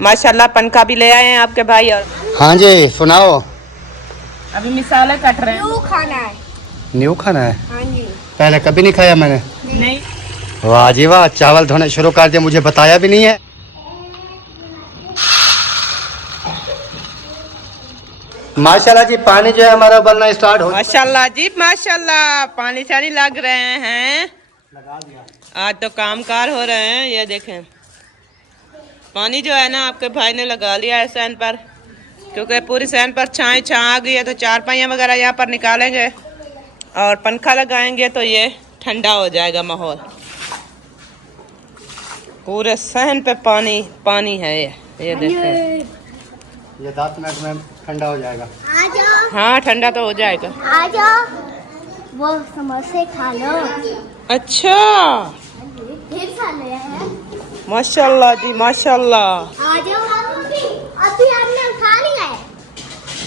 माशाल्लाह पंखा भी ले आए हैं आपके भाई। और हाँ जी सुनाओ। अभी मिसाले कट रहे हैं। न्यू खाना है। न्यू खाना है? हाँ जी। पहले कभी नहीं खाया मैंने। नहीं। वाह जी वाह, चावल धोने शुरू कर दिया, मुझे बताया भी नहीं है। माशाल्लाह जी, पानी जो है हमारा उबलना स्टार्ट हो। माशाल्लाह जी माशाल्लाह, पानी शानी लग रहे हैं। लगा दिया। आज तो कामकार हो रहे हैं। ये देखें पानी जो है ना आपके भाई ने लगा लिया है सैन पर, क्योंकि पूरी सैन पर छाई आ गई है। तो चारपाइयाँ वगैरह यहाँ पर निकालेंगे और पंखा लगाएंगे तो ये ठंडा हो जाएगा माहौल। पूरे सहन पे पानी पानी है। ये देखें, ये 10 मिनट में ठंडा हो जाएगा। आ जाओ। हाँ ठंडा तो हो जाएगा। आ जाओ, वो समोसे खा लो। अच्छा फिर खा ले हैं। माशाल्लाह जी माशाल्लाह। आ जाओ, अभी आपने खा लिया है।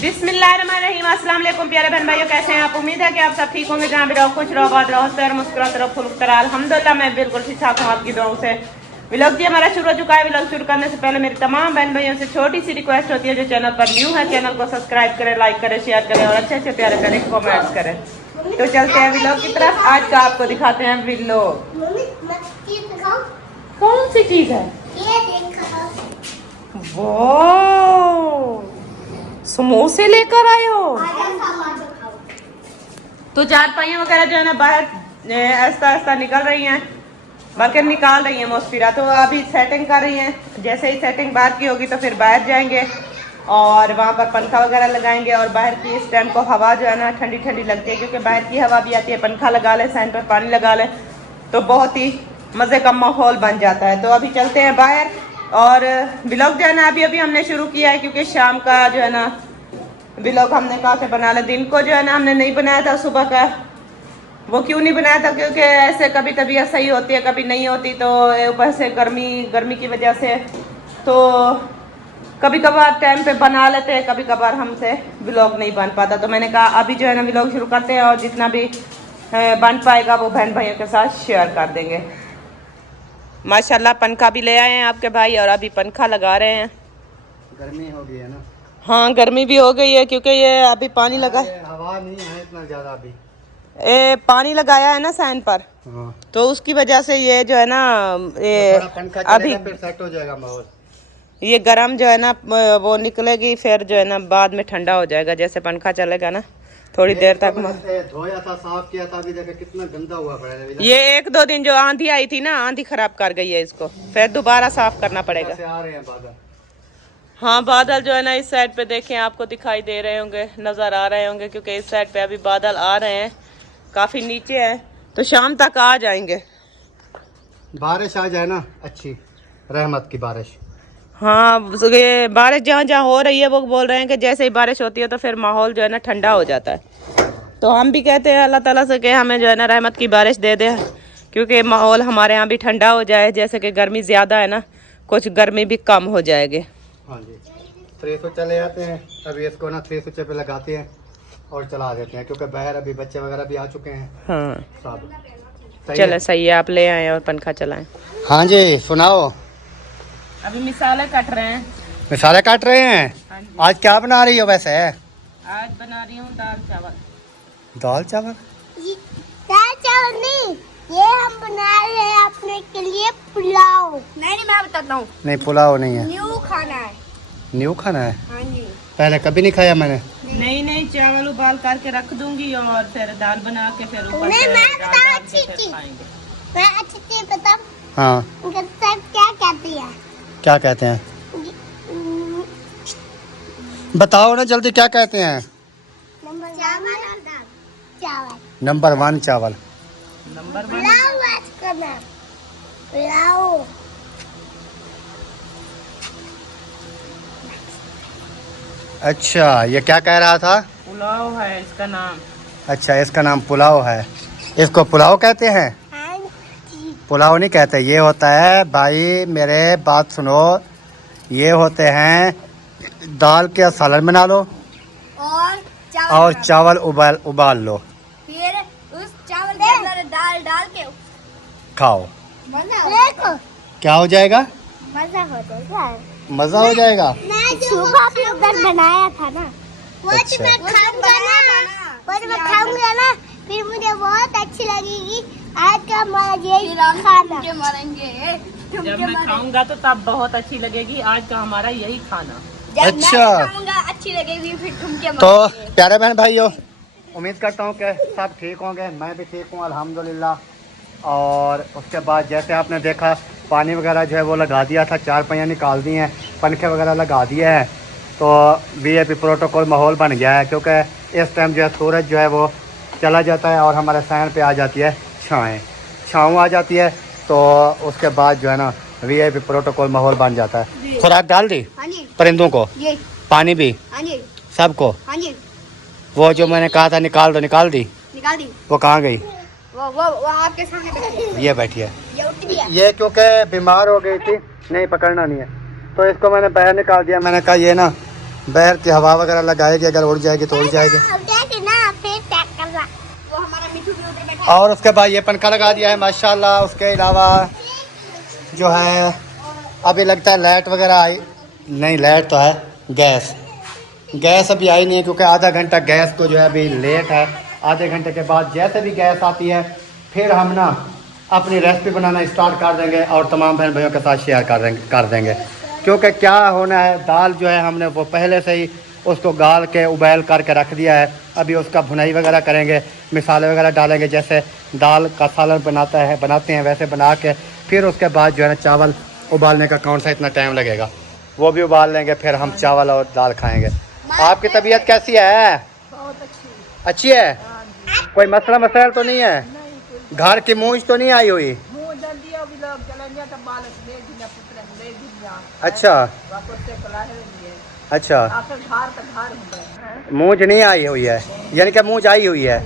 बिस्मिल्लाहिर्रहमानिर्रहीम। अस्सलाम वालेकुम प्यारे बहन भाइयों, कैसे हैं आप? उम्मीद है कि आप सब ठीक होंगे। जहाँ भी रहो खुश रहो, आबाद रहो, सैर मुस्कुराते रहो, फुल तरह। अल्हम्दुलिल्लाह मैं बिल्कुल ठीक ठाक हूँ आपकी दुआओं से। व्लॉग जी हमारा शुरू हो चुका है। व्लॉग शुरू करने से पहले मेरी तमाम बहन भाइयों से छोटी सी रिक्वेस्ट होती है, जो चैनल पर न्यू है चैनल को सब्सक्राइब करें, लाइक करें, शेयर करें और अच्छे अच्छे प्यारे प्यारे कमेंट्स करें। तो चलते हैं व्लॉग की तरफ। आज का आपको दिखाते हैं व्लॉग। मम्मी मैं चीज दिखाऊं? कौन सी चीज है ये देखो। वो? समोसे लेकर आए हो? आ जाओ, समोसे खाओ। तो चारपाइयाँ वगैरह जो है ना बाहर ऐसा ऐसा निकल रही हैं, बल्कि निकाल रही हैं मोस्फिरा। तो अभी सेटिंग कर रही हैं। जैसे ही सेटिंग बाहर की होगी तो फिर बाहर जाएंगे और वहाँ पर पंखा वगैरह लगाएंगे। और बाहर की इस टाइम को हवा जो है ना ठंडी ठंडी लगती है, क्योंकि बाहर की हवा भी आती है। पंखा लगा ले, सैन पर पानी लगा ले तो बहुत ही मज़े का माहौल बन जाता है। तो अभी चलते हैं बाहर। और व्लॉग जो है ना अभी अभी हमने शुरू किया है, क्योंकि शाम का जो है ना व्लॉग हमने कहा कि बना ले। दिन को जो है ना हमने नहीं बनाया था सुबह का। वो क्यों नहीं बनाया था? क्योंकि ऐसे कभी तबीयत सही होती है, कभी नहीं होती। तो ऊपर से गर्मी की वजह से तो कभी कभार टाइम पे बना लेते हैं, कभी कभार हमसे व्लॉग नहीं बन पाता। तो मैंने कहा अभी जो है ना व्लॉग शुरू करते हैं और जितना भी बन पाएगा वो बहन भाइयों के साथ शेयर कर देंगे। माशाल्लाह पंखा भी ले आए हैं आपके भाई और अभी पंखा लगा रहे हैं। गर्मी हो गई है ना? हाँ गर्मी भी हो गई है, क्योंकि ये अभी पानी लगा, हवा नहीं है इतना ज्यादा अभी। पानी लगाया है ना सैन पर। हाँ। तो उसकी वजह से ये जो है ना पंखा अभी फिर सेट हो जाएगा माहौल। ये गर्म जो है ना वो निकलेगी, फिर जो है ना बाद में ठंडा हो जाएगा। जैसे पंखा चलेगा ना थोड़ी देर तक। धोया था, साफ किया था, अभी देखा कितना गंदा हुआ पड़ा है। ये 1-2 दिन जो आंधी आई थी ना, आंधी खराब कर गई है इसको, फिर दोबारा साफ करना पड़ेगा। आ रहे हैं बादल। हाँ बादल जो है ना इस साइड पे देखें, आपको दिखाई दे रहे होंगे, नजर आ रहे होंगे, क्योंकि इस साइड पे अभी बादल आ रहे हैं, काफी नीचे है। तो शाम तक आ जाएंगे। बारिश आ जाए ना, अच्छी रहमत की बारिश। हाँ ये बारिश जहाँ जहाँ हो रही है वो बोल रहे हैं कि जैसे ही बारिश होती है तो फिर माहौल जो है ना ठंडा हो जाता है। तो हम भी कहते हैं अल्लाह ताला से कि हमें जो है ना रहमत की बारिश दे दे, क्योंकि माहौल हमारे यहाँ भी ठंडा हो जाए। जैसे कि गर्मी ज़्यादा है ना, कुछ गर्मी भी कम हो जाएगी। हाँ जी, 3 स्विच चले जाते हैं। अभी इसको ना 3 स्विच पे लगाते हैं और चला देते हैं, क्योंकि बाहर अभी बच्चे वगैरह भी आ चुके हैं। हाँ सब चलो सही है, आप ले आए और पंखा चलाएं। हाँ जी सुनाओ। अभी मिसाले कट रहे हैं। मिसाले काट रहे हैं? हाँ जी। आज क्या बना रही हो वैसे? आज बना रही हूँ दाल चावल। दाल चावल? दाल चावल नहीं, ये हम बना रहे हैं अपने के लिए पुलाव। नहीं मैं बताता हूँ। नहीं पुलाव नहीं है, न्यू खाना है। न्यू खाना है? हाँ जी। पहले कभी नहीं खाया मैंने। नहीं चावल उबाल करके रख दूंगी और फिर दाल बना के फिर ऊपर नहीं, से मैं दाल बता डाल के अच्छी फिर चीज़। खाएंगे। मैं अच्छी चीज बताऊँ? हाँ सब क्या कहती है? क्या कहते हैं? बताओ ना जल्दी, क्या कहते हैं? नंबर चावल और दाल। चावल। नंबर 1 चावल। नंबर 1 पुलाव आज का नाम पुलाव। अच्छा ये क्या कह रहा था? पुलाव है इसका नाम। अच्छा इसका नाम पुलाव है, इसको पुलाव कहते हैं? हाँ जी। पुलाव नहीं कहते, ये होता है भाई मेरे बात सुनो, ये होते हैं दाल के सालन बना लो और चावल उबाल लो, फिर उस चावल के अंदर दाल डाल के खाओ। देखो क्या हो जाएगा? मजा हो जाएगा। मजा हो जाएगा। सुबह आपने उधर बनाया था ना, वो अच्छा। तो मैं खाऊंगा ना, वो तो मैं खाऊंगा ना, फिर मुझे बहुत अच्छी लगेगी। आज का हमारा यही खाना। जब मैं खाऊंगा तो तब बहुत अच्छी लगेगी। आज का हमारा यही खाना। अच्छा, अच्छी लगेगी फिर ठुमके तो प्यारे बहन भाइयों, उम्मीद करता हूँ कि सब ठीक होंगे। मैं भी ठीक हूँ अल्हम्दुलिल्लाह। और उसके बाद जैसे आपने देखा पानी वगैरह जो है वो लगा दिया था, 4 पहिया निकाल दिए हैं, पंखे वगैरह लगा दिए हैं। तो वीआईपी प्रोटोकॉल माहौल बन गया है, क्योंकि इस टाइम जो है सूरज जो है वो चला जाता है और हमारे सहन पे आ जाती है छाँव आ जाती है। तो उसके बाद जो है ना वीआईपी प्रोटोकॉल माहौल बन जाता है। खुराक डाल दी हाँ जी, परिंदों को, ये पानी भी हाँ जी, सबको। हाँ जी, वो जो मैंने कहा था निकाल दो, निकाल दी। निकाल दी। वो कहाँ गई? वो आपके सामने बैठी है। ये बैठी है। ये उठ गया। ये क्योंकि बीमार हो गई थी, नहीं पकड़ना नहीं है, तो इसको मैंने बाहर निकाल दिया। मैंने कहा ये ना बाहर की हवा वगैरह लगाएगी, अगर उड़ जाएगी तो उड़ जाएगी। ना फिर पैक करना। वो हमारा मिठू भी उधर बैठा और उसके बाद ये पंखा लगा दिया है माशाल्लाह। उसके अलावा जो है अभी लगता है लाइट वगैरह आई नहीं, लाइट तो है, गैस अभी आई नहीं है, क्योंकि आधा घंटा गैस को जो है अभी लेट है। आधे घंटे के बाद जैसे भी गैस आती है फिर हम ना अपनी रेसिपी बनाना स्टार्ट कर देंगे और तमाम बहन भाइयों के साथ शेयर कर देंगे। क्योंकि क्या होना है, दाल जो है हमने वो पहले से ही उसको गाल के उबाल करके रख दिया है। अभी उसका भुनाई वगैरह करेंगे, मिसाले वगैरह डालेंगे, जैसे दाल का सालन बनाते हैं वैसे बना के फिर उसके बाद जो है ना चावल उबालने का कौन सा इतना टाइम लगेगा, वो भी उबाल लेंगे, फिर हम चावल और दाल खाएंगे। आपकी तबीयत कैसी है? बहुत अच्छी है? कोई मसला मसाइल तो नहीं है? घर की मूंछ तो नहीं आई हुई? अच्छा अच्छा, मूंछ नहीं आई हुई है, यानी कि मूंछ आई हुई है।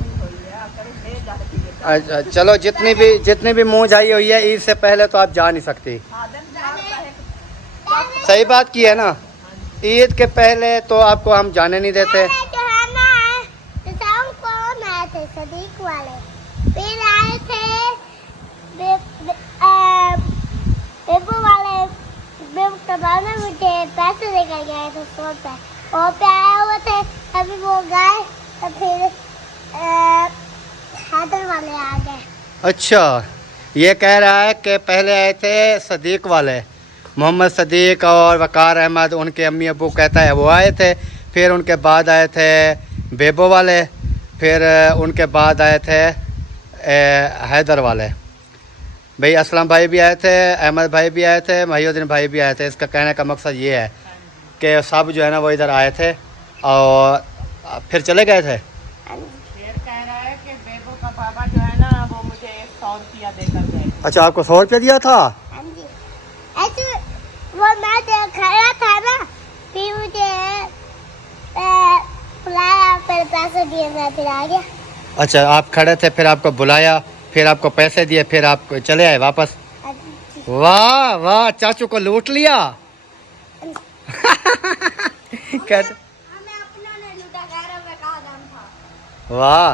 अच्छा चलो, जितनी भी मूंछ आई हुई है ईद से पहले तो आप जा नहीं सकती। सही बात की है ना, ईद के पहले तो आपको हम जाने नहीं देते। जो है ना, तो शाम को आए थे सदीक वाले, फिर आए थे बेबू वाले, बेबू कबाना मुझे पैसे लेकर गए थे 100 रुपये, और पे आए हुए थे। अभी वो गए तो फिर हैदर वाले आ गए। अच्छा, ये कह रहा है कि पहले आए थे सदीक वाले, मोहम्मद सदीक और वकार अहमद, उनके अम्मी अबू कहता है वो आए थे। फिर उनके बाद आए थे बेबो वाले, फिर उनके बाद आए थे हैदर वाले। भाई असलम भाई भी आए थे, अहमद भाई भी आए थे, महिउद्दीन भाई भी आए थे। इसका कहने का मकसद ये है कि सब जो है ना वो इधर आए थे और फिर चले गए थे। फिर कह रहा है कि बेबो का बाबा जो है ना वो मुझे 100 रुपया देकर गए। अच्छा, आपको 100 रुपया दिया था? हाँ जी, ऐसे वो मैं जो खड़ा था ना, फिर मुझे बुलाया, फिर पैसे दिए, मैं फिर आ गया। अच्छा, आप खड़े थे, फिर आपको बुलाया, फिर आपको पैसे दिए, फिर आप चले आए वापस। वाह वाह, चाचू को लूट लिया। कहते हमें अपना ने लूटा, 11 रुपए का दाम था। वाह,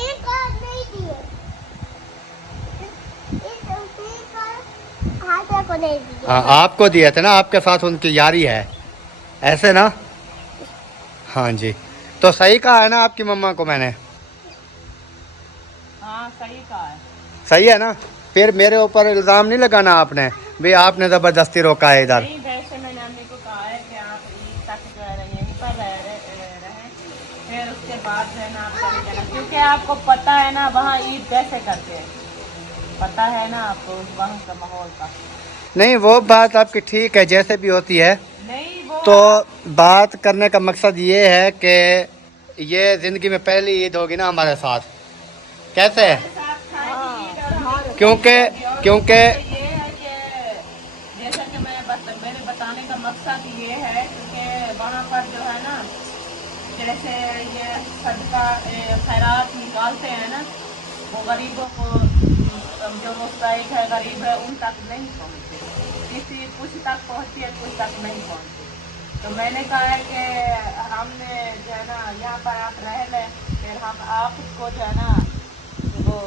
एक और नहीं दिए, हाथ को नहीं दिए। हाँ आपको दिए थे ना, आपके साथ उनकी यारी है, ऐसे ना। हाँ जी, तो सही कहा है ना आपकी मम्मा को मैंने? हाँ सही कहा है। सही है ना? फिर मेरे ऊपर इल्ज़ाम नहीं लगाना आपने भी आपने ज़बरदस्ती रोका है इधर। नहीं, वैसे मैंने अम्मी को कहा है कि आप ईद तक जो है यहीं पर रहें, फिर उसके बाद जो है ना आप चले जाना, क्योंकि आपको पता है ना वहाँ ईद कैसे करते हैं, पता है ना आपको वहाँ का माहौल का। नहीं, वो बात आपकी ठीक है जैसे भी होती है, नहीं वो तो बात करने का मकसद ये है कि ये ज़िंदगी में पहली ईद होगी ना हमारे साथ। कैसे? क्योंकि ये है कि जैसा कि मेरे बताने का मकसद ये है क्योंकि वहाँ पर जो है ना जैसे ये सदका खैरात निकालते हैं ना, वो गरीबों को जो मुस्तहिक है, गरीब है, उन तक नहीं पहुँचते, कुछ तक पहुँचती है, कुछ तक नहीं पहुँचती। तो मैंने कहा है कि हमने जो है ना यहाँ पर आप रह लें, फिर हम आपको जो है ना वो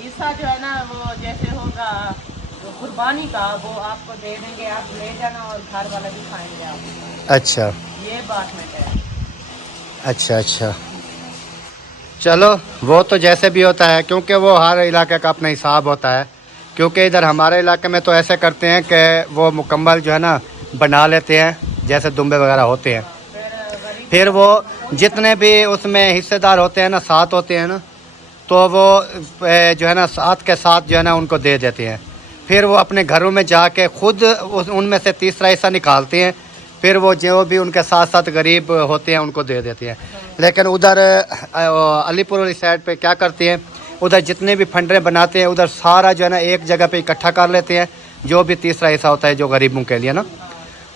हिस्सा जो है ना वो जैसे होगा जो कुर्बानी का वो आपको दे देंगे, आप ले जाना और घर वाले भी खाएंगे आप। अच्छा ये बात मैं कह रही हूँ। अच्छा अच्छा, चलो वो तो जैसे भी होता है, क्योंकि वो हर इलाके का अपना हिसाब होता है। क्योंकि इधर हमारे इलाके में तो ऐसे करते हैं कि वो मुकम्मल जो है ना बना लेते हैं, जैसे दुम्बे वगैरह होते हैं, फिर वो जितने भी उसमें हिस्सेदार होते हैं ना, साथ होते हैं ना, तो वो जो है ना साथ के साथ जो है ना उनको दे देते हैं। फिर वो अपने घरों में जाके खुद उनमें से तीसरा हिस्सा निकालते हैं, फिर वो जो भी उनके साथ साथ गरीब होते हैं उनको दे देते हैं। लेकिन उधर अलीपुर वाली साइड पे क्या करते हैं, उधर जितने भी फंडरे बनाते हैं उधर सारा जो है ना एक जगह पे इकट्ठा कर लेते हैं, जो भी तीसरा हिस्सा होता है जो गरीबों के लिए ना।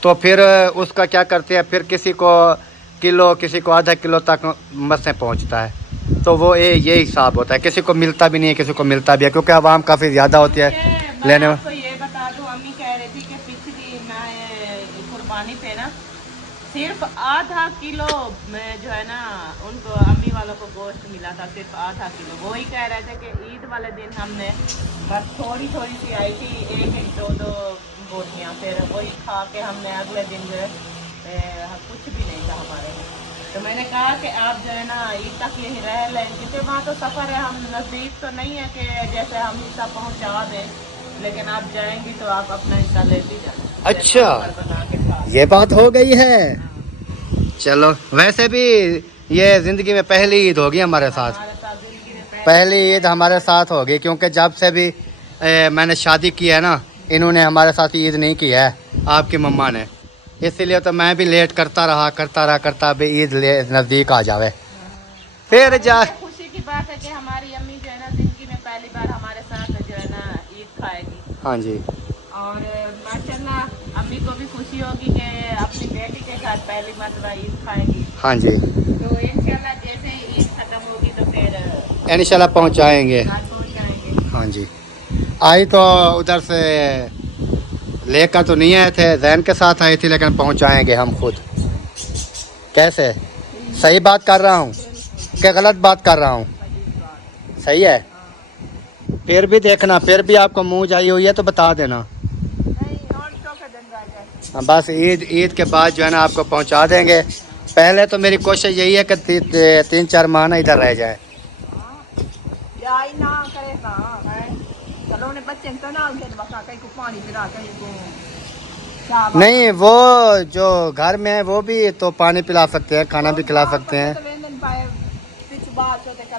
तो फिर उसका क्या करते हैं, फिर किसी को किलो, किसी को आधा किलो तक मसें पहुंचता है। तो वो ये हिसाब होता है, किसी को मिलता भी नहीं है, किसी को मिलता भी है, क्योंकि आवाम काफ़ी ज़्यादा होती है लेने में। तो ये बता दूं, अम्मी कह रही थी कि पिछली कुर्बानी पे ना सिर्फ आधा किलो में जो है ना उनको अम्मी वालों को गोश्त मिला था, सिर्फ आधा किलो। वो ही कह रहे थे कि ईद वाले दिन हमने बस थोड़ी थोड़ी सी आई थी, एक एक दो दो बोटियाँ, फिर वही खा के हमने अगले दिन जो है कुछ भी नहीं था हमारे में। तो मैंने कहा कि आप जो है ना ईद तक यहीं रह लें, क्योंकि वहाँ तो सफ़र है, हम नज़दीक तो नहीं है कि जैसे हम हिस्सा पहुँचा दें, लेकिन आप जाएंगी तो आप अपना हिस्सा लेती जाना। अच्छा, बना के खा। ये बात हो गई है। चलो, वैसे भी ये ज़िंदगी में पहली ईद होगी हमारे साथ, हमारे साथ जिंदगी में पहली ईद हमारे साथ होगी, क्योंकि जब से भी मैंने शादी की है ना, इन्होंने हमारे साथ ईद नहीं की है, आपकी मम्मा ने। इसीलिए तो मैं भी लेट करता अभी ईद नज़दीक आ जावे फिर जा। खुशी की बात है कि हमारी अम्मी जो है ना जिंदगी में पहली बार हमारे साथ जो है ना ईद खाएगी। हाँ जी, और माशाल्लाह अम्मी को भी खुशी होगी कि अपनी बेटी के साथ पहली मरतबा ईद खाएगी। हाँ जी, तो इंशाल्लाह जैसे ही ईद खत्म होगी तो फिर इंशाल्लाह पहुँचाएँगे। घर पहुँच जाएंगे। हाँ जी, आई तो उधर से लेकर तो नहीं आए थे, जैन के साथ आई थी, लेकिन पहुँचाएँगे हम खुद। कैसे, सही बात कर रहा हूँ क्या गलत बात कर रहा हूँ? सही है। फिर भी देखना, फिर भी आपको मुँह जाई हुई है तो बता देना। हाँ, बस ईद के बाद जो है ना आपको पहुँचा देंगे। पहले तो मेरी कोशिश यही है कि 3-4 माह ना इधर रह जाए। नहीं, वो जो घर में है वो भी तो पानी पिला सकते हैं, खाना भी खिला सकते हैं।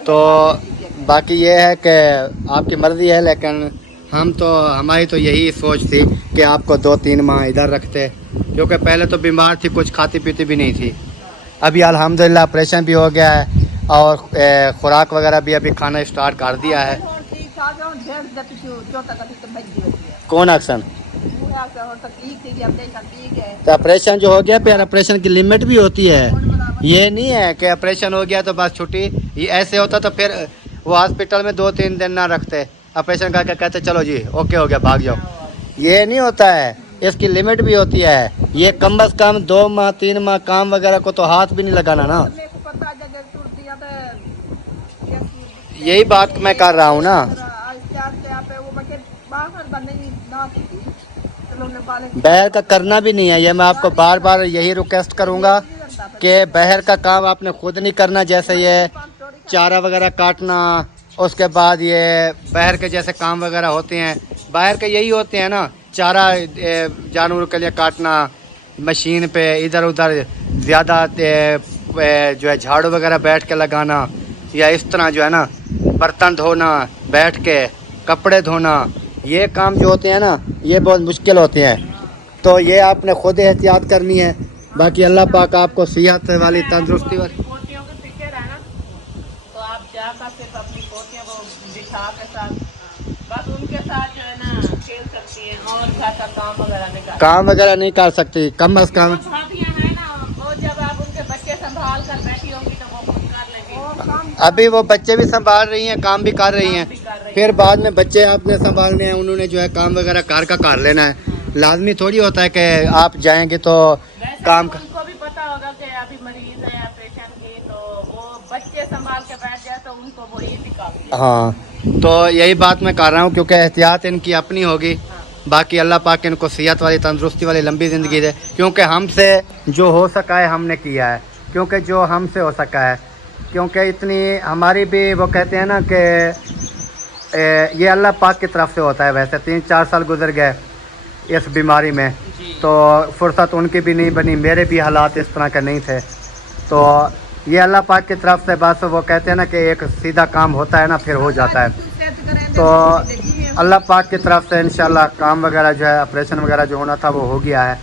तो बाकी ये है कि आपकी मर्ज़ी है, लेकिन हमारी तो यही सोच थी कि आपको 2-3 माह इधर रखते, क्योंकि पहले तो बीमार थी, कुछ खाती पीती भी नहीं थी। अभी अल्हम्दुलिल्लाह ऑपरेशन भी हो गया है और खुराक वगैरह भी अभी खाना स्टार्ट कर दिया है। कौन एक्शन? तो ऑपरेशन जो हो गया, फिर ऑपरेशन की लिमिट भी होती है। ये नहीं है कि ऑपरेशन हो गया तो बस छुट्टी। ये ऐसे होता तो फिर वो हॉस्पिटल में 2-3 दिन ना रखते, ऑपरेशन करके कहते चलो जी ओके हो गया भाग जाओ। ये नहीं होता है, इसकी लिमिट भी होती है। ये कम अज़ कम 2 माह 3 माह काम वगैरह को तो हाथ भी नहीं लगाना ना। यही बात मैं कर रहा हूँ ना। बहर का करना भी नहीं है, ये मैं आपको बार बार यही रिक्वेस्ट करूँगा कि बहर का काम आपने खुद नहीं करना। जैसे ये चारा वगैरह काटना, उसके बाद ये बहर के जैसे काम वगैरह होते हैं, बाहर के यही होते हैं ना, चारा जानवरों के लिए काटना, मशीन पे इधर उधर ज़्यादा जो है झाड़ू वगैरह बैठ के लगाना, या इस तरह जो है ना बर्तन धोना बैठ के, कपड़े धोना, ये काम जो होते हैं ना ये बहुत मुश्किल होते हैं। तो ये आपने खुद एहतियात करनी है। बाकी अल्लाह पाक आपको सेहत वाली, तंदुरुस्ती वाली। पोतियों के पीछे रहना, तो आप जाकर सिर्फ अपनी पोतियों को बिठा के साथ बस उनके साथ जो है ना खेल सकती है, और घर का काम वगैरह नहीं कर काम वगैरह नहीं कर सकती, कम अज़ कम। भाभियाँ हैं ना, वो जब आप उनके बच्चे संभाल कर बैठी होंगी तो वो खुद कर लेंगी। अभी वो बच्चे भी संभाल रही हैं, काम भी कर रही हैं, फिर बाद में बच्चे आपने संभालने हैं, उन्होंने जो है काम वगैरह घर का कर लेना है। लाजमी थोड़ी होता है कि आप जाएंगे तो काम का। उनको भी पता होगा कि अभी मरीज है ऑपरेशन की, तो वो बच्चे संभाल के बैठ जाए तो उनको वही भी काफी है। हाँ, तो यही बात मैं कर रहा हूँ, क्योंकि एहतियात इनकी अपनी होगी। बाकी अल्लाह पाक इनको सेहत वाली तंदुरुस्ती वाली लंबी ज़िंदगी दे, क्योंकि हमसे जो हो सका है हमने किया है, क्योंकि जो हमसे हो सका है, क्योंकि इतनी हमारी भी वो कहते हैं ना कि ये अल्लाह पाक की तरफ से होता है। वैसे 3-4 साल गुजर गए इस बीमारी में, तो फुर्सत उनकी भी नहीं बनी, मेरे भी हालात इस तरह के नहीं थे। तो ये अल्लाह पाक की तरफ से बस वो कहते हैं ना कि एक सीधा काम होता है ना, फिर हो जाता है। तो अल्लाह पाक की तरफ से इंशाल्लाह काम वगैरह जो है, ऑपरेशन वगैरह जो होना था वो हो गया है।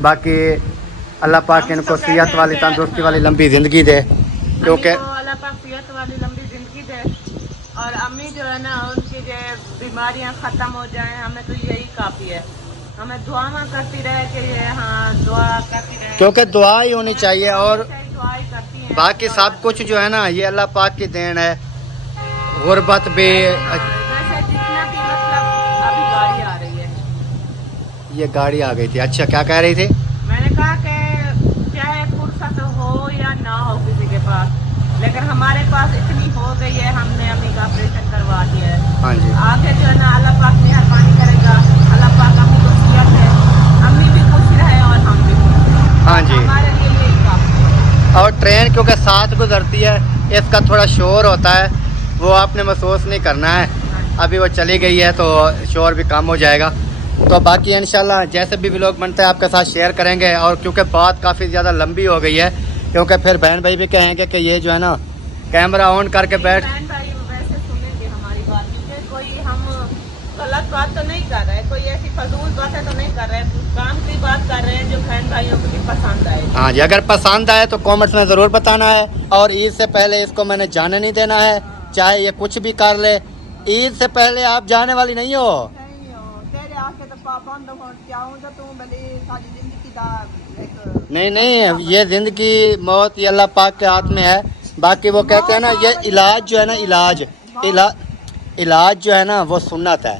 बाकी अल्लाह पाक इनको सेहत वाली तंदुरुस्ती वाली लंबी ज़िंदगी दे, क्योंकि अल्लाह पाक सेहत वाली लंबी ज़िंदगी दे और अम्मी जो है ना उनकी जो बीमारियां ख़त्म हो जाएं, हमें तो यही काफ़ी है। हमें दुआ करती रहे कि हाँ दुआ करती रहे, क्योंकि दुआ ही होनी चाहिए और दुआ ही करती हैं। बाकी सब कुछ जो है ना ये अल्लाह पाक की देन है। गुर्बत भी, वैसे जितना भी मतलब अभी गाड़ी आ रही है, ये गाड़ी आ गई थी। अच्छा, क्या कह रही थी? मैंने कहा कि चाहे फुर्सत हो या ना हो किसी के पास, लेकिन हमारे पास इतनी हो गई है, हमने अम्मी का ऑपरेशन करवा दिया है। हाँ जी, आगे जो है ना अल्लाह पाक मेहरबानी करेगा, अल्लाह पाक अम्मी को सेहत है, अम्मी भी खुश रहे और हम भी खुश। हाँ जी। हमारे लिए यही काफी है। और ट्रेन क्योंकि साथ गुजरती है, इसका थोड़ा शोर होता है, वो आपने महसूस नहीं करना है। अभी वो चली गई है तो शोर भी कम हो जाएगा। तो बाकी इंशाल्लाह जैसे भी व्लॉग बनता है आपके साथ शेयर करेंगे। और क्योंकि बात काफ़ी ज़्यादा लंबी हो गई है, क्योंकि फिर बहन भाई भी कहेंगे कि ये जो है ना कैमरा ऑन करके बैठ। बहन भाई वैसे सुनेंगे हमारी बात, क्योंकि कोई हम गलत बात तो नहीं कर रहे, कोई ऐसी फजूल बातें तो नहीं कर रहे, काम की बात कर रहे हैं जो बहन भाइयों को भी पसंद आए। हाँ जी, अगर पसंद आए तो कमेंट्स में ज़रूर बताना है। और ईद से पहले इसको मैंने जाने नहीं देना है, चाहे ये कुछ भी कर ले। ईद से पहले आप जाने वाली नहीं हो। नहीं नहीं, ये ज़िंदगी मौत ये अल्लाह पाक के हाथ में है। बाकी वो कहते हैं ना ये इलाज जो है ना, इलाज जो है ना वो सुन्नत है।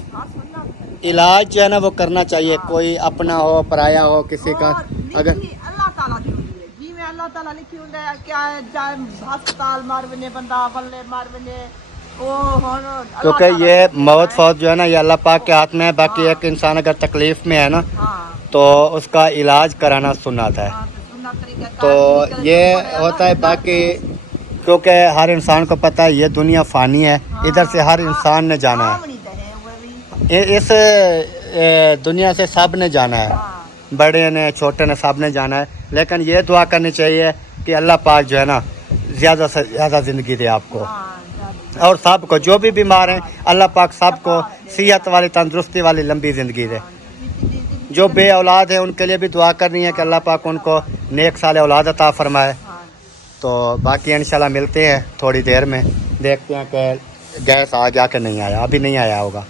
इलाज जो है ना वो करना चाहिए, कोई अपना हो पराया हो किसी का। अगर अल्लाह ताला दी हुंदी है जी, में अल्लाह ताला लिखी हुंदा है क्या जाए अस्पताल मार बने बंदा बल्ले मार बने वो होनो, क्योंकि ये मौत फौत जो है ना ये अल्लाह पाक के हाथ में है। बाकी एक इंसान अगर तकलीफ में है ना तो उसका इलाज कराना सुन्नत है। तो ये होता है। बाकी क्योंकि हर इंसान को पता है ये दुनिया फ़ानी है, इधर से हर इंसान ने जाना है। इस दुनिया से सब ने जाना है, बड़े ने छोटे ने सब ने जाना है। लेकिन ये दुआ करनी चाहिए कि अल्लाह पाक जो है ना ज़्यादा से ज़्यादा ज़िंदगी दे आपको, और सबको जो भी बीमार हैं अल्लाह पाक सबको सेहत वाली तंदुरुस्ती वाली लंबी ज़िंदगी दे। जो बे औलाद है उनके लिए भी दुआ करनी है कि अल्लाह पाक उनको नेक साले औलाद अता फरमाए। तो बाकी इंशाल्लाह मिलते हैं थोड़ी देर में, देखते हैं कि गैस आ गया कि नहीं आया। अभी नहीं आया होगा।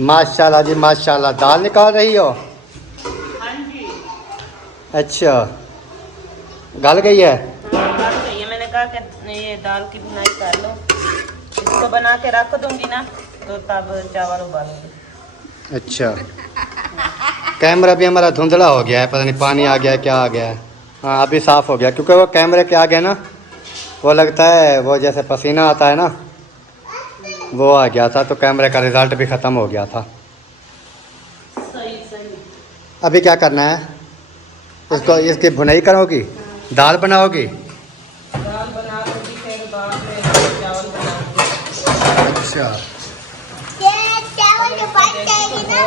माशाल्लाह जी माशाल्लाह। दाल निकाल रही हो? हाँ जी। अच्छा, गल गई है? ये मैंने कहा कि ये दाल की बुनाई कर लो, इसको बना के रख दूंगी ना तो तब चावल उबालूंगी। अच्छा, कैमरा भी हमारा धुंधला हो गया है, पता नहीं पानी आ गया है क्या आ गया है। हाँ अभी साफ़ हो गया, क्योंकि वो कैमरे के आगे ना वो लगता है वो जैसे पसीना आता है ना वो आ गया था, तो कैमरे का रिज़ल्ट भी ख़त्म हो गया था। सही। अभी क्या करना है? इसको इसकी भुनाई करोगी, दाल बनाओगी? दाल बना दूंगी, फिर बाद में चावल बनाऊंगी। अच्छा ये चावल जो बन जाएगी ना,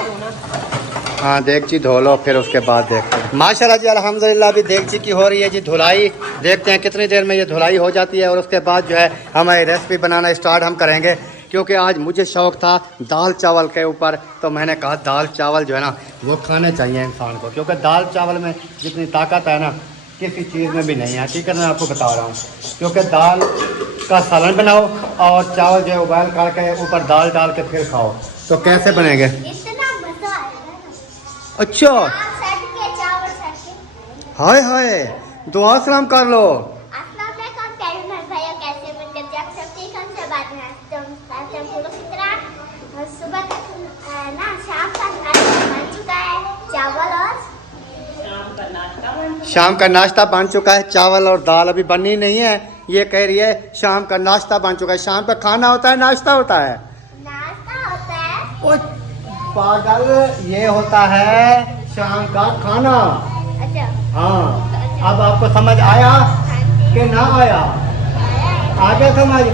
हाँ, देगची धो लो, फिर उसके बाद देखते हैं। माशाल्लाह जी अल्हम्दुलिल्लाह अभी देगची की हो रही है जी धुलाई। देखते हैं कितनी देर में ये धुलाई हो जाती है, और उसके बाद जो है हमारी रेसिपी बनाना स्टार्ट हम करेंगे। क्योंकि आज मुझे शौक़ था दाल चावल के ऊपर, तो मैंने कहा दाल चावल जो है ना वो खाने चाहिए इंसान को, क्योंकि दाल चावल में जितनी ताकत है ना किसी चीज़ में भी नहीं है। हकीकत मैं आपको बता रहा हूँ, क्योंकि दाल का सालन बनाओ और चावल जो है उबाल करके ऊपर दाल डाल के फिर खाओ, तो कैसे बनेंगे? इतना मजा आएगा ना। अच्छा, सट के चावल सट के। हाय हाय, दुआ सलाम कर लो। अस्सलाम वालेकुम प्यारे मेरे भाइयों, कैसे बनकर जब सब ठीक हम से बात है तुम पूरा फिक्रा सुबह तक ना शाम का नाश्ता बन चुका है, चावल और शाम का नाश्ता बन चुका है, चावल और दाल अभी बनी नहीं है। ये कह रही है शाम का नाश्ता बन चुका है। शाम का खाना होता है, नाश्ता होता है? नाश्ता होता है। पागल ये होता है शाम का खाना। अच्छा। हाँ, अब आपको समझ आया हाँ जी। कि ना आया? आया आ गया समझ?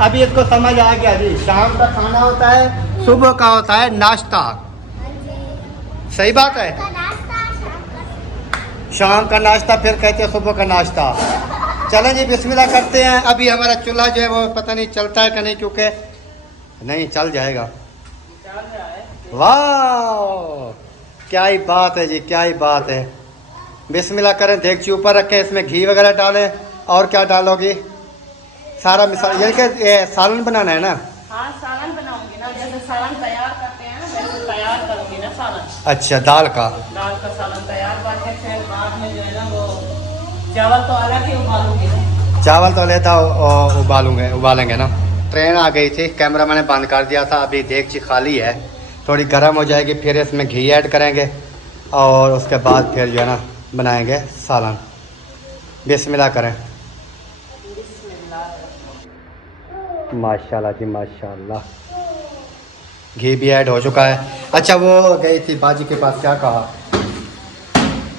अभी इसको समझ आ गया जी। शाम का खाना होता है, सुबह का होता है नाश्ता। हाँ जी। सही बात है। का नाश्ता शाम का। शाम का नाश्ता फिर कहते हैं सुबह का नाश्ता। चलें जी, बिस्मिल्लाह करते हैं। अभी हमारा चूल्हा जो है वो पता नहीं चलता है कि नहीं, क्योंकि नहीं चल जाएगा। वाह, क्या ही बात है जी, क्या ही बात है। बिस्मिल्लाह करें, देगची ऊपर रखें, इसमें घी वगैरह डालें। और क्या डालोगी? सारा मिसाल ये कि सालन बनाना है ना? हाँ सालन बनाऊंगी ना, जैसे सालन तैयार करते हैं ना वैसे तैयार करूंगी ना सालन। अच्छा, दाल का सालन तैयार करके फिर बाद में जो है ना वो चावल तो अलग ही उबालूंगी ना। चावल तो लेता उबालेंगे ना। ट्रेन आ गई थी, कैमरा मैंने बंद कर दिया था। अभी देगची खाली है, थोड़ी गर्म हो जाएगी, फिर इसमें घी ऐड करेंगे और उसके बाद फिर जो है ना बनाएंगे सालन। बिस्मिल्लाह करें। माशाल्लाह जी माशाल्लाह, घी भी ऐड हो चुका है। अच्छा, वो गई थी बाजी के पास, क्या कहा?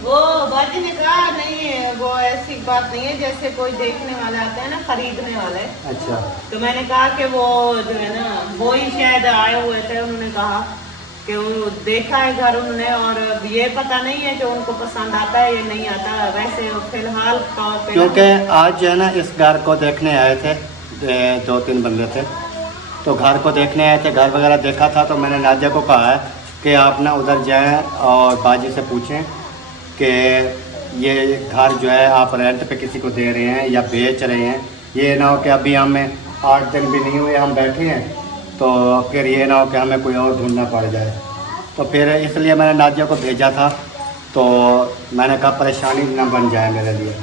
वो बाजी ने कहा नहीं है, वो ऐसी बात नहीं है जैसे कोई देखने वाले आते हैं ना, खरीदने वाले। अच्छा, तो मैंने कहा कि वो जो है ना वो ही शायद आए हुए थे, उन्होंने कहा कि वो देखा है घर उन्होंने, और ये पता नहीं है कि उनको पसंद आता है या नहीं आता। वैसे फिलहाल तौर पे क्योंकि आज जो है ना इस घर को देखने आए थे, 2-3 बंदे थे, तो घर को देखने आए थे, घर वगैरह देखा था। तो मैंने नादिया को कहा है कि आप ना उधर जाएं और बाजी से पूछें कि ये घर जो है आप रेंट पे किसी को दे रहे हैं या बेच रहे हैं। ये ना हो कि अभी हमें 8 दिन भी नहीं हुए हम बैठे हैं, तो फिर ये ना हो कि हमें कोई और ढूंढना पड़ जाए। तो फिर इसलिए मैंने नादिया को भेजा था। तो मैंने कहा परेशानी ना बन जाए मेरे लिए।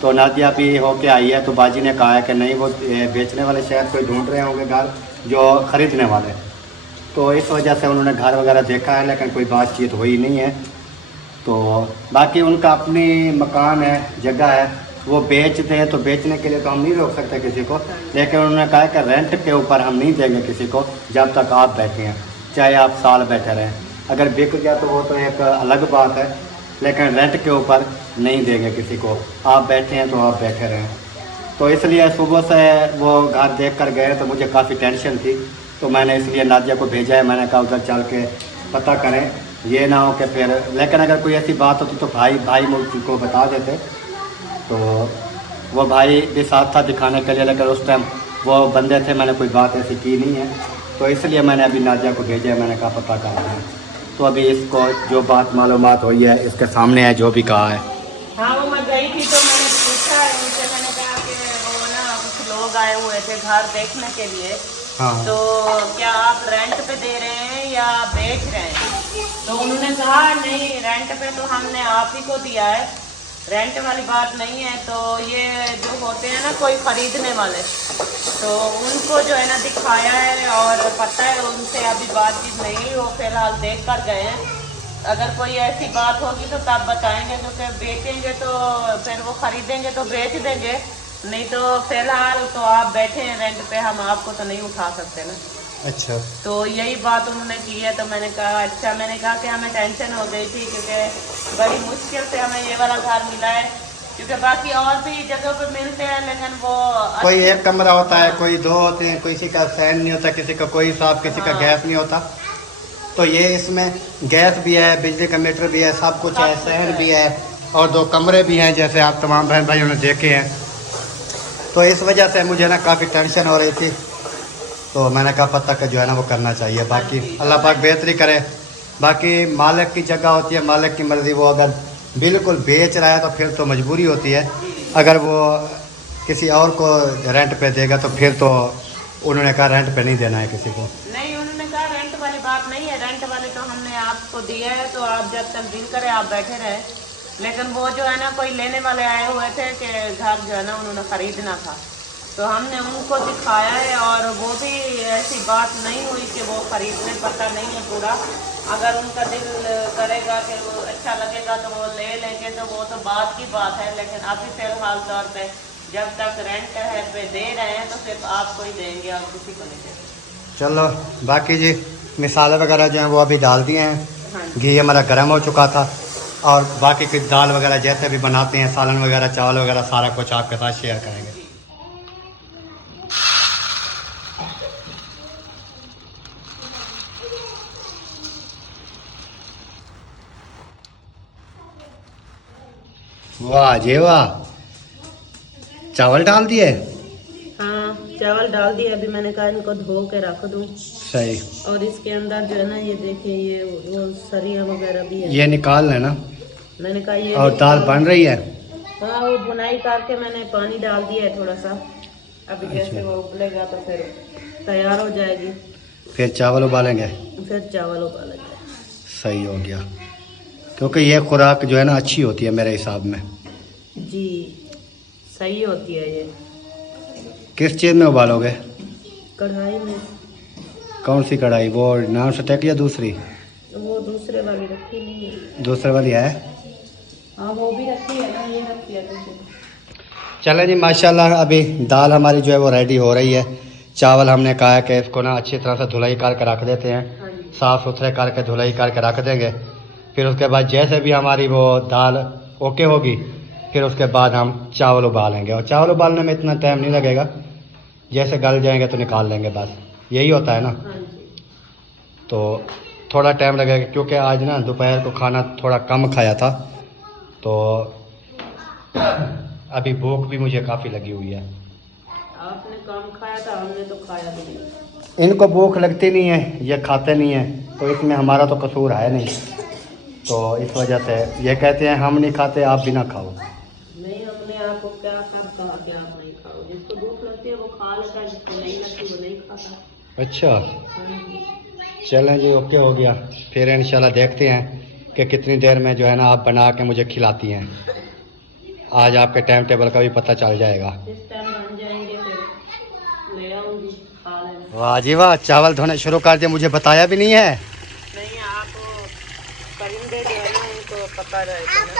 तो नादिया भी होके आई है, तो बाजी ने कहा है कि नहीं, वो बेचने वाले शायद कोई ढूंढ रहे होंगे घर, जो ख़रीदने वाले। तो इस वजह से उन्होंने घर वगैरह देखा है, लेकिन कोई बातचीत हुई नहीं है। तो बाकी उनका अपनी मकान है, जगह है, वो बेचते हैं। तो बेचने के लिए तो हम नहीं रोक सकते किसी को, लेकिन उन्होंने कहा कि रेंट के ऊपर हम नहीं देंगे किसी को जब तक आप बैठे हैं, चाहे आप साल बैठे रहें। अगर बिक गया तो वो तो एक अलग बात है, लेकिन रेंट के ऊपर नहीं देंगे किसी को। आप बैठे हैं तो आप बैठे रहें। तो इसलिए सुबह से वो घर देख कर गए तो मुझे काफ़ी टेंशन थी, तो मैंने इसलिए नादिया को भेजा है। मैंने कहा उधर चल के पता करें, ये ना हो कि फिर, लेकिन अगर कोई ऐसी बात होती तो भाई मुझको बता देते। तो वो भाई भी साथ था दिखाने के लिए, लेकिन उस टाइम वो बंदे थे, मैंने कोई बात ऐसी की नहीं है। तो इसलिए मैंने अभी नादिया को भेजा है, मैंने कहा पता करना है। तो अभी इसको जो बात मालूमात हुई है इसके सामने है, जो भी कहा है। हाँ वो मैं गई थी तो मैंने पूछा उनसे, मैंने कहा कि वो ना कुछ लोग आए हुए थे घर देखने के लिए। हाँ, तो क्या आप रेंट पे दे रहे हैं या बेच रहे हैं? तो उन्होंने कहा नहीं, रेंट पे तो हमने आप ही को दिया है, रेंट वाली बात नहीं है। तो ये जो होते हैं ना कोई ख़रीदने वाले, तो उनको जो है ना दिखाया है, और पता है उनसे अभी बातचीत नहीं हुई, वो फिलहाल देख कर गए हैं। अगर कोई ऐसी बात होगी तो तब बताएंगे, क्योंकि बेचेंगे तो फिर वो ख़रीदेंगे तो बेच देंगे, नहीं तो फिलहाल तो आप बैठे हैं रेंट पे, हम आपको तो नहीं उठा सकते ना। अच्छा, तो यही बात उन्होंने की है। तो मैंने कहा अच्छा, मैंने कहा कि हमें टेंशन हो गई थी, क्योंकि बड़ी मुश्किल से हमें ये वाला घर मिला है, क्योंकि बाकी और भी जगह पे मिलते हैं, लेकिन वो कोई एक कमरा होता है, कोई 2 होते हैं, किसी का फैन नहीं होता, किसी का कोई हिसाब, किसी का गैस नहीं होता। तो ये इसमें गैस भी है, बिजली का मीटर भी है, सब कुछ है, सहन भी है, और 2 कमरे भी हैं, जैसे आप तमाम बहन भाइयों ने देखे हैं। तो इस वजह से मुझे ना काफ़ी टेंशन हो रही थी, तो मैंने कहा पता का जो है ना वो करना चाहिए। बाकी अल्लाह पाक बेहतरी करे। बाकी मालिक की जगह होती है, मालिक की मर्ज़ी। वो अगर बिल्कुल बेच रहा है तो फिर तो मजबूरी होती है, अगर वो किसी और को रेंट पे देगा तो फिर तो उन्होंने कहा रेंट पे नहीं देना है किसी को। नहीं, उन्होंने कहा रेंट वाली बात नहीं है, रेंट वाले तो हमने आपको दिया है, तो आप जब तक दिल करे आप बैठे रहे। लेकिन वो जो है ना कोई लेने वाले आए हुए थे कि घर जो है ना उन्होंने ख़रीदना था, तो हमने उनको दिखाया है, और वो भी ऐसी बात नहीं हुई कि वो ख़रीदने, पता नहीं है पूरा। अगर उनका दिल करेगा कि वो अच्छा लगेगा तो वो ले लेंगे, तो वो तो बात की बात है। लेकिन अभी फ़िलहाल तौर पे जब तक रेंट है पे दे रहे हैं तो सिर्फ आपको ही देंगे, और किसी को नहीं देंगे। चलो बाकी जी मसाले वगैरह जो हैं वो अभी डाल दिए हैं। हाँ घी हमारा गर्म हो चुका था और बाकी की दाल वगैरह जैसे भी बनाते हैं, सालन वगैरह, चावल वगैरह, सारा कुछ आपके साथ शेयर करेंगे। वाह जी वाह, चावल डाल दिए। हाँ, चावल डाल दिए। अभी मैंने कहा इनको धो के रख दूँ। सही। और इसके अंदर जो है ना, ये देखिए, ये वो सरिया वगैरह भी है, ये निकाल लेना। मैंने कहा ये। और दाल बन रही है। हाँ, वो बुनाई करके मैंने पानी डाल दिया है थोड़ा सा। अभी जैसे वो उबलेगा तो फिर तैयार हो जाएगी। फिर चावल उबालेंगे। फिर चावल उबालेंगे। सही हो गया, क्योंकि ये खुराक जो है ना अच्छी होती है मेरे हिसाब में। जी, सही होती है ये। किस चीज़ में उबालोगे? कढ़ाई में। कौन सी कढ़ाई? वो नॉन स्टिक या दूसरी? वो दूसरे वाली रखी नहीं है। दूसरे वाली है? हाँ, वो भी रखी है ना, ये रखी है दूसरी। चले जी, माशाल्लाह अभी दाल हमारी जो है वो रेडी हो रही है। चावल हमने कहा है कि इसको ना अच्छी तरह से धुलाई करके रख देते हैं, हाँ जी। साफ़ सुथरे करके धुलाई करके रख देंगे। फिर उसके बाद जैसे भी हमारी वो दाल ओके होगी, फिर उसके बाद हम चावल उबालेंगे। और चावल उबालने में इतना टाइम नहीं लगेगा, जैसे गल जाएंगे तो निकाल लेंगे, बस यही होता है ना। हाँ जी। तो थोड़ा टाइम लगेगा, क्योंकि आज ना दोपहर को खाना थोड़ा कम खाया था, तो अभी भूख भी मुझे काफ़ी लगी हुई है। आपने कम खाया था, हमने तो खाया भी नहीं। इनको भूख लगती नहीं है, ये खाते नहीं हैं, तो इसमें हमारा तो कसूर है नहीं। तो इस वजह से ये कहते हैं हम नहीं खाते, आप भी ना खाओ। नहीं, हमने आपको क्या कहा कि आप नहीं खाओ। जिसको भूख लगती है वो खा लेता है, जिसको नहीं लगती वो नहीं खाता। अच्छा, हाँ जी। चलें जी, ओके हो गया। फिर इंशाल्लाह देखते हैं कि कितनी देर में जो है ना आप बना के मुझे खिलाती हैं। आज आपके टाइम टेबल का भी पता चल जाएगा। जिस टाइम बन जाएंगे फिर ले आऊंगी, खा लेना। वाह जी वाह, चावल धोने शुरू कर दिए, मुझे बताया भी नहीं है। नहीं, आप परिंदे जो है ना उनको पका रहे थे ना।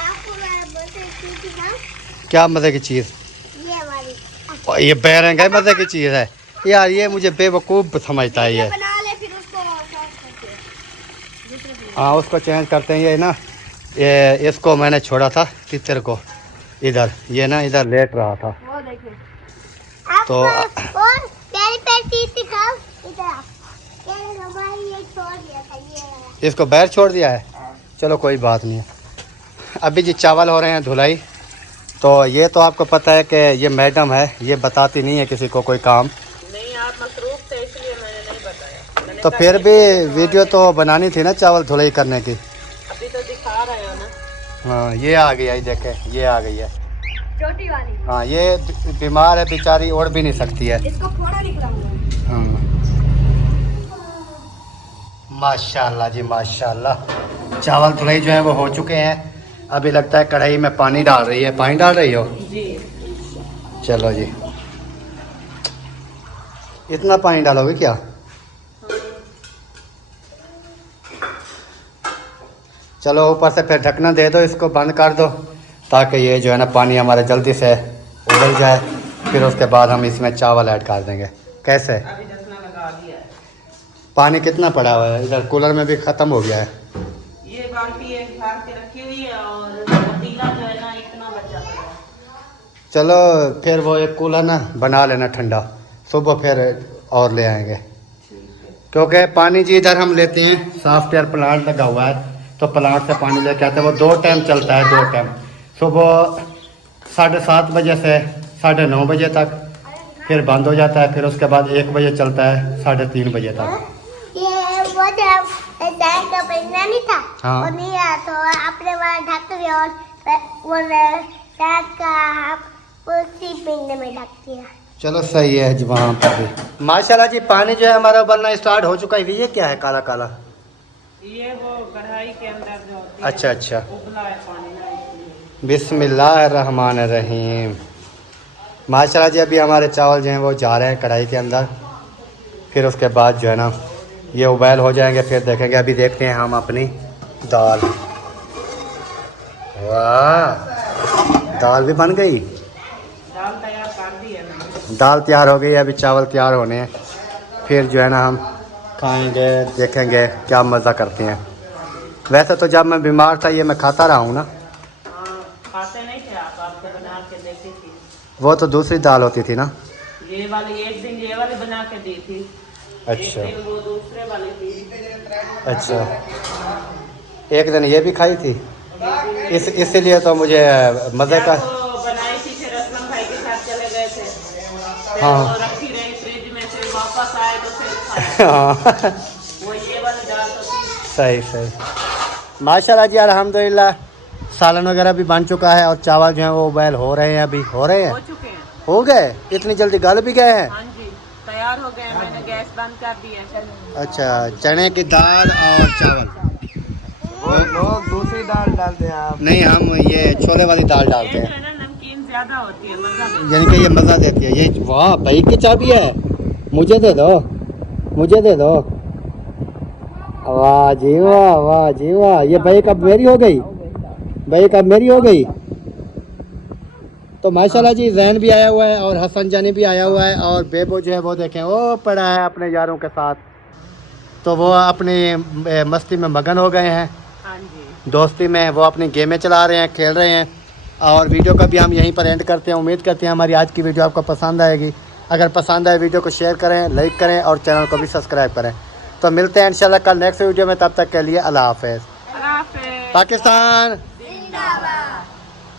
आपको मैं बोलते थी ना, क्या मज़े की चीज़? ये वाली और ये बैरंग है, मज़े की चीज़ है यार। ये मुझे बेवकूफ़ समझता है ये। बना ले, फिर उसको सॉस करके। हाँ, उसको चेंज करते हैं। ये ना, ये इसको मैंने छोड़ा था तितर को इधर, ये ना इधर लेट रहा था। वो देखिए। तो और तेरी पैर दिखाओ इधर आप। ये हमारी ये छोड़ दिया था, ये वाला। इसको बाहर छोड़ दिया है। चलो कोई बात नहीं है। अभी जी चावल हो रहे हैं धुलाई। तो ये तो आपको पता है कि ये मैडम है, ये बताती नहीं है किसी को कोई काम। नहीं, आप मसरूफ थे इसलिए मैंने नहीं बताया। मैंने तो कहा फिर कि भी वीडियो तो बनानी थी ना चावल धुलाई करने की। अभी तो दिखा रहे हो ना। हाँ, ये आ गई है, ये देखे, ये आ गई है। छोटी वाली। हाँ, ये बीमार है बेचारी, उड़ भी नहीं सकती है। इसको फोड़ा निकला। हाँ। माशाल्लाह जी माशाल्लाह, चावल धुलाई जो है वो हो चुके हैं। अभी लगता है कढ़ाई में पानी डाल रही है। पानी डाल रही हो? जी। चलो जी, इतना पानी डालोगे क्या? चलो ऊपर से फिर ढकना दे दो, इसको बंद कर दो, ताकि ये जो है ना पानी हमारा जल्दी से उबल जाए। फिर उसके बाद हम इसमें चावल ऐड कर देंगे। कैसे? अभी ढकना लगा दिया है। पानी कितना पड़ा हुआ है? इधर कूलर में भी ख़त्म हो गया है। ये बाल्टी एक भर के रखी हुई है और पतीला जो है ना इतना बचा हुआ है। चलो फिर वो एक कूलर ना बना लेना ठंडा, सुबह फिर और ले आएंगे। क्योंकि पानी जी इधर हम लेते हैं, सॉफ्टवेयर प्लांट लगा हुआ है, तो प्लांट से पानी लेके आते हैं। वो 2 टाइम चलता है, 2 टाइम, सुबह 7:30 बजे से 9:30 बजे तक, फिर बंद हो जाता है। फिर उसके बाद 1 बजे चलता है 3:30 बजे तक। ये वो जब टैंक का पहनना नहीं था, हाँ। वो नहीं आया तो आपने वहाँ ढक दिया और वो टैंक का आप उसी पिंड में ढक दिया। चलो सही है जी, वहाँ पर भी माशाल्लाह जी पानी जो है हमारा उबलना स्टार्ट हो चुका है। ये क्या है काला काला? ये वो कढ़ाई के अंदर जो होती है, अच्छा अच्छा, उबला है पानी ना, इसलिए। बिस्मिल्लाहिर्रहमानिर्रहीम। माशाल्लाह जी अभी हमारे चावल जो हैं वो जा रहे हैं कढ़ाई के अंदर। फिर उसके बाद जो है ना ये उबाल हो जाएंगे, फिर देखेंगे। अभी देखते हैं हम अपनी दाल। वाह, दाल भी बन गई। दाल तैयार कर दी है मैंने। दाल तैयार हो गई है, अभी चावल तैयार होने हैं। फिर जो है ना हम खाएंगे, देखेंगे क्या मज़ा करते हैं। वैसे तो जब मैं बीमार था ये मैं खाता रहा हूँ ना। खाते नहीं थे आप, आपको बना के देती थी। वो तो दूसरी दाल होती थी ना। ये वाली एक दिन ये वाली बना के दी थी, अच्छा एक दिन वो दूसरे वाली थी। अच्छा, एक दिन ये भी खाई थी, इसीलिए तो मुझे मज़े का। वो बनाई थी, फिर असलम भाई के साथ चले गए थे, फिर हाँ। वो रखी रही फ्रिज में, फिर वापस आए तो फिर खाया। हाँ वो ये वाली दाल तो थी। सही सही। माशाल्लाह जी, अल्हम्दुलिल्लाह सालन वगैरह भी बन चुका है और चावल जो है वो बॉयल हो रहे हैं, अभी हो रहे हो हैं। चुके हैं। हो गए, इतनी जल्दी गल भी गए हैं। हाँ जी, तैयार हो गए, मैंने गैस बंद कर दिया। अच्छा, चने की दाल और चावल। वो लोग दूसरी दाल डालते हैं, आप नहीं, हम ये छोले वाली दाल ये डालते जो हैं, है ना नमकीन ज्यादा होती है, मजा नहीं। यानी कि ये मज़ा देती है। ये वाह, भाई की चाबी है, मुझे दे दो, मुझे दे दो। वाह जी वाह, वाह जी वाह। ये भाई कब मेरी हो गई, भाई कब मेरी हो गई। तो माशाल्लाह जी, जैन भी आया हुआ है और हसन जानी भी आया हुआ है, और बेबो जो है वो देखें वो पड़ा है अपने यारों के साथ। तो वो अपनी मस्ती में मगन हो गए हैं, हाँ जी, दोस्ती में। वो अपनी गेमें चला रहे हैं, खेल रहे हैं। और वीडियो का भी हम यहीं पर एंड करते हैं। उम्मीद करते हैं हमारी आज की वीडियो आपको पसंद आएगी। अगर पसंद आए वीडियो को शेयर करें, लाइक करें और चैनल को भी सब्सक्राइब करें। तो मिलते हैं इंशाल्लाह कल नेक्स्ट वीडियो में, तब तक के लिए अल्लाह हाफ़िज़। अल्लाह हाफ़िज़। पाकिस्तान जिंदाबाद।